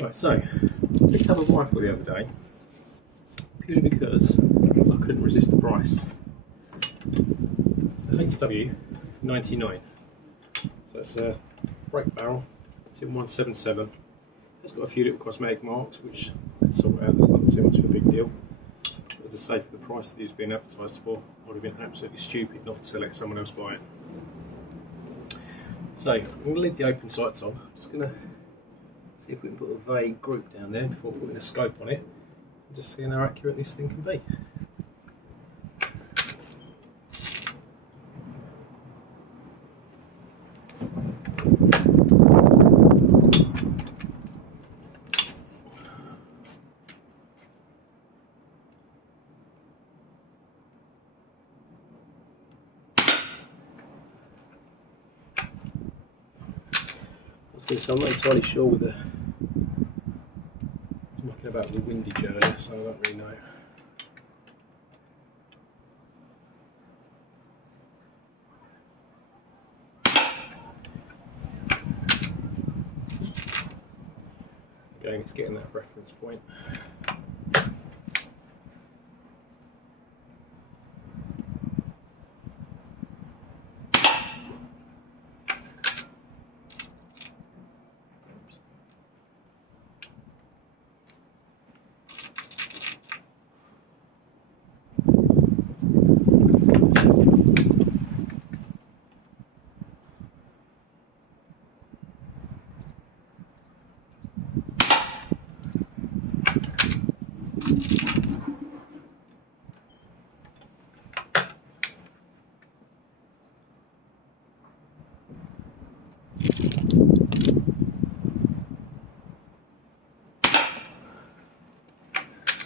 Right, so I picked up a rifle the other day purely because I couldn't resist the price. It's the HW99. So it's a brake barrel. It's in 177. It's got a few little cosmetic marks which I can sort out. It's not too much of a big deal. But as I say, for the price that it was being advertised for, I would have been absolutely stupid not to let someone else buy it. So I'm going to leave the open sights on. I'm just going to see if we can put a vague group down there before putting a scope on it, and just seeing how accurate this thing can be. So I'm not entirely sure with the, I'm talking about the windy journey, so I don't really know. Again, it's getting that reference point.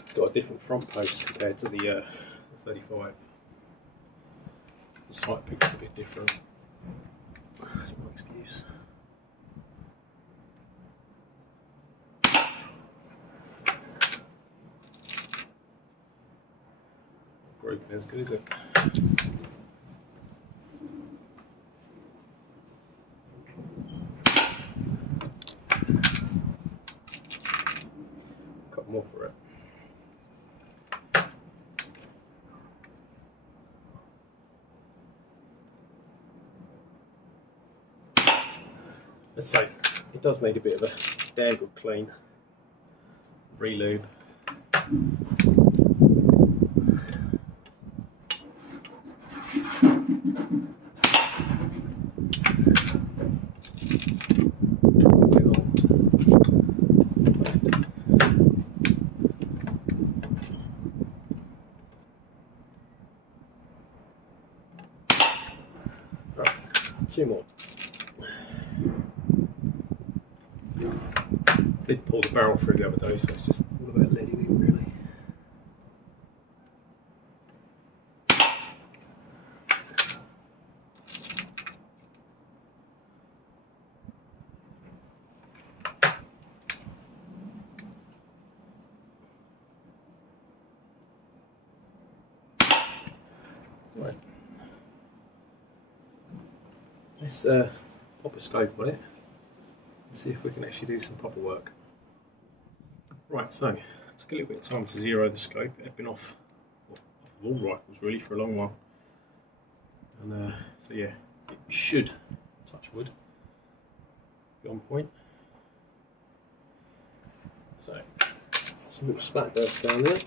It's got a different front post compared to the 35. The sight pick's a bit different. That's my excuse. Grouping as good, is it? Got more for it. Let's say it does need a bit of a damn good clean, re-lube. Right, two more. Did pull the barrel through the other day, so it's just all about letting in, really. Right. Let's pop a scope on it and see if we can actually do some proper work. Right, so it took a little bit of time to zero the scope. It had been off of all rifles really for a long while, and so yeah, it should, touch wood, be on point. So some little spat bursts down there,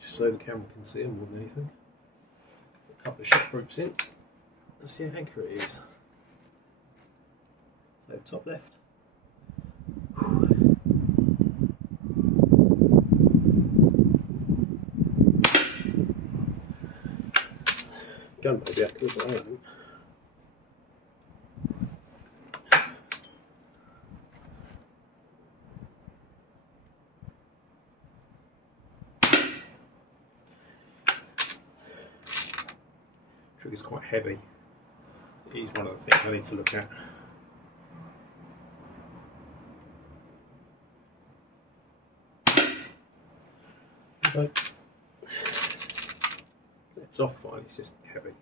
just so the camera can see them more than anything. Put a couple of shot groups in and see how accurate it is. So top left. Gun may be accurate, but I haven't. Trigger's quite heavy. It is one of the things I need to look at. Okay. It's off fine, it's just heavy.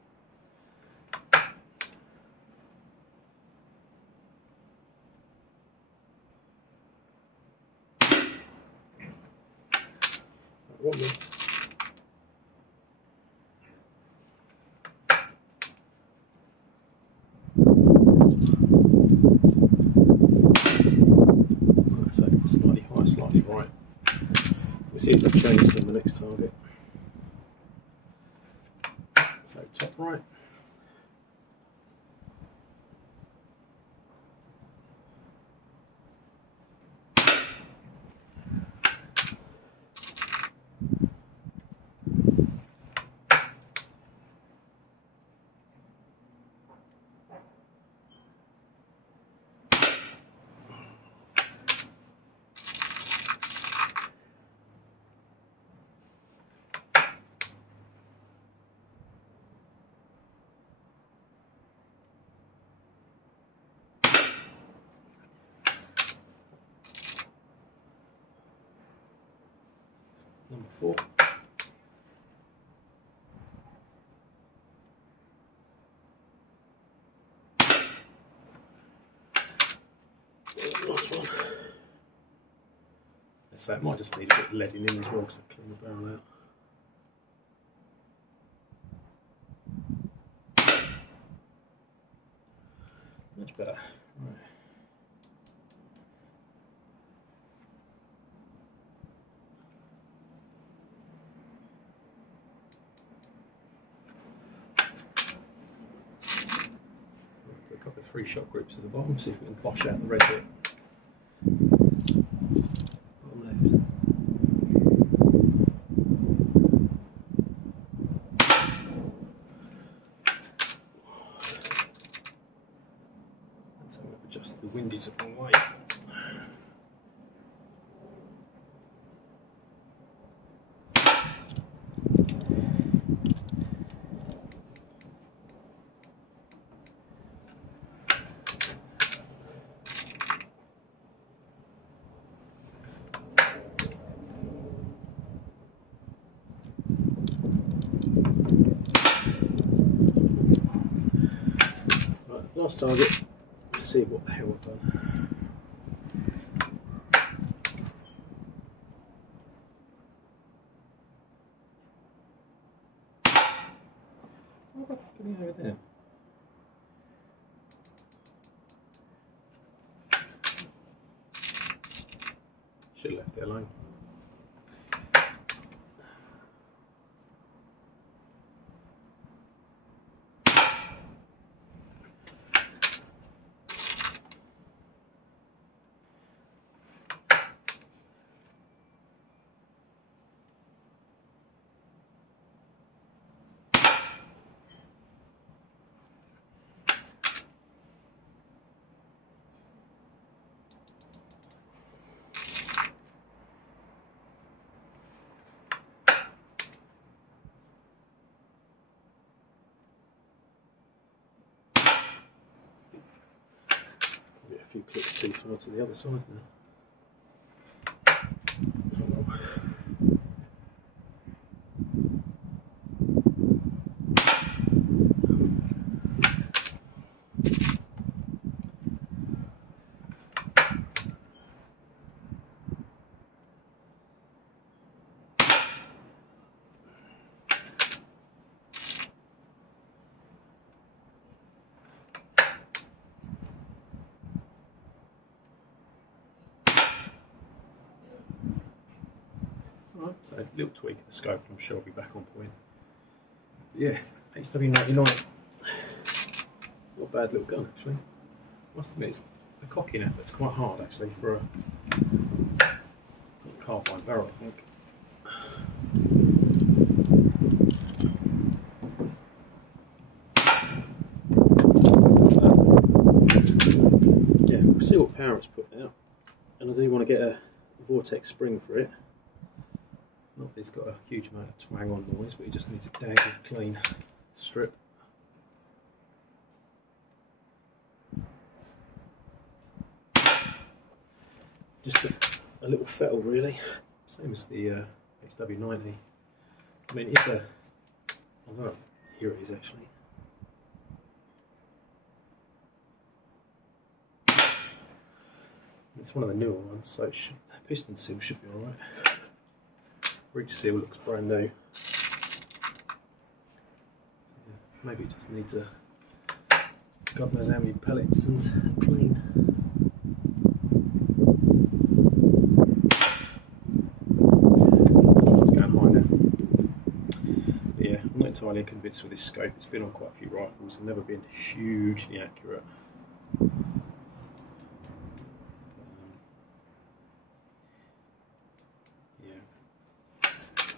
wrong way. Right, so slightly high, slightly right. We'll see if that changes on the next target. So top right. Number 4. Last one. So it might just need a bit of leading in as well because I clean the barrel out. Much better. Right. A couple of 3 shot groups at the bottom, see if we can bosh out the red bit. Bottom left. That's how we've adjusted the windage the wrong way. Last target, let's see what the hell we've done. Oh, getting over there. Should have left it alone. A few clicks too far to the other side now. Oh well. Right, so a little tweak of the scope, I'm sure I'll be back on point. Yeah, HW99. Not a bad little gun actually. Must admit, the cocking effort's quite hard actually for a carbine barrel, I think. Yeah, we'll see what power it's putting out, and I do want to get a vortex spring for it. Not that it's got a huge amount of twang on noise, but it just needs a dang clean strip. Just a little fettle really, same as the HW90. I mean, if a, although here it is actually. It's one of the newer ones, so it should, piston seal should be alright. Ridge seal looks brand new. Maybe it just needs a God knows how many pellets and clean. It's going high now. But yeah, I'm not entirely convinced with this scope. It's been on quite a few rifles and never been hugely accurate. Yeah,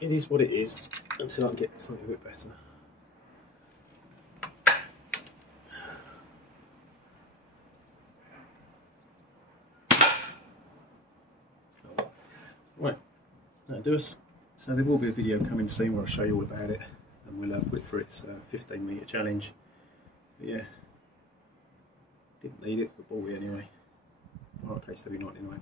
it is what it is until I can get something a bit better. Right, that'll do us. So there will be a video coming soon where I'll show you all about it, and we'll put it for its 15-metre challenge. But yeah, didn't need it, but bought it anyway. Weihrauch HW99.